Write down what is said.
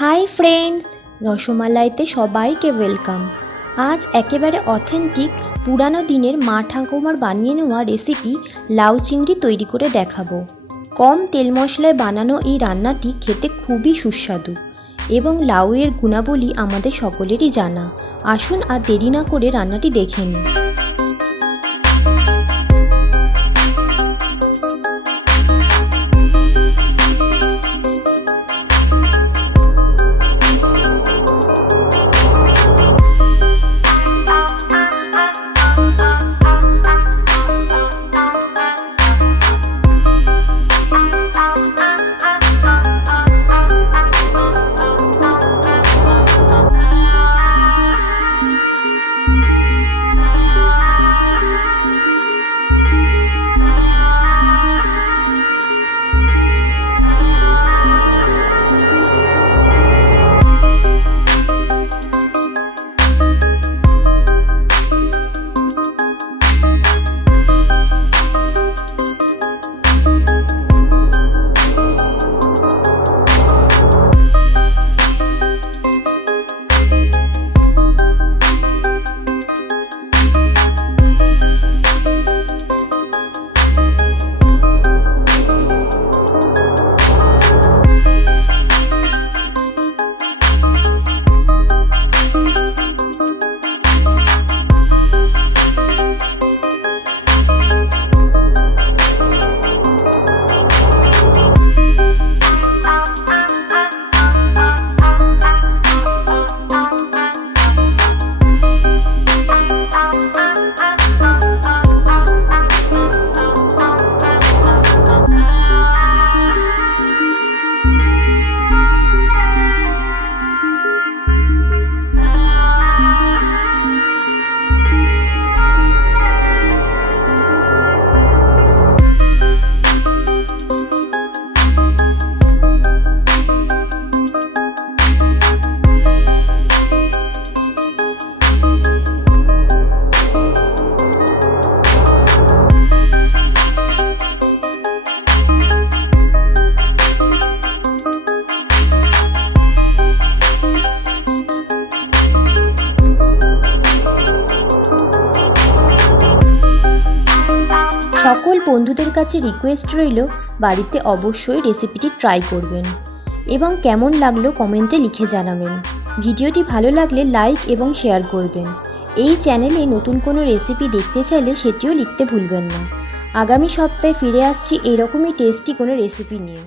Hi friends, রসমালাইতে সবাইকে welcome. আজ একেবারে অথেন্টিক পুরানো দিনের মা ঠাকুমার বানিয়ে নেওয়া রেসিপি লাউ চিংড়ি তৈরি করে দেখাবো। কম তেল মশলায় বানানো এই রান্নাটি খেতে খুবই সুস্বাদু এবং লাউয়ের গুণাবলী আমাদের সকলেরই জানা। আসুন আর দেরি না করে রান্নাটি দেখে নিন। সকল বন্ধুদের কাছে রিকোয়েস্ট রইল, বাড়িতে অবশ্যই রেসিপিটি ট্রাই করবেন এবং কেমন লাগলো কমেন্টে লিখে জানাবেন। ভিডিওটি ভালো লাগলে লাইক এবং শেয়ার করবেন। এই চ্যানেলে নতুন কোনো রেসিপি দেখতে চাইলে সেটিও লিখতে ভুলবেন না। আগামী সপ্তাহে ফিরে আসছি এরকমই টেস্টি কোনো রেসিপি নিয়ে।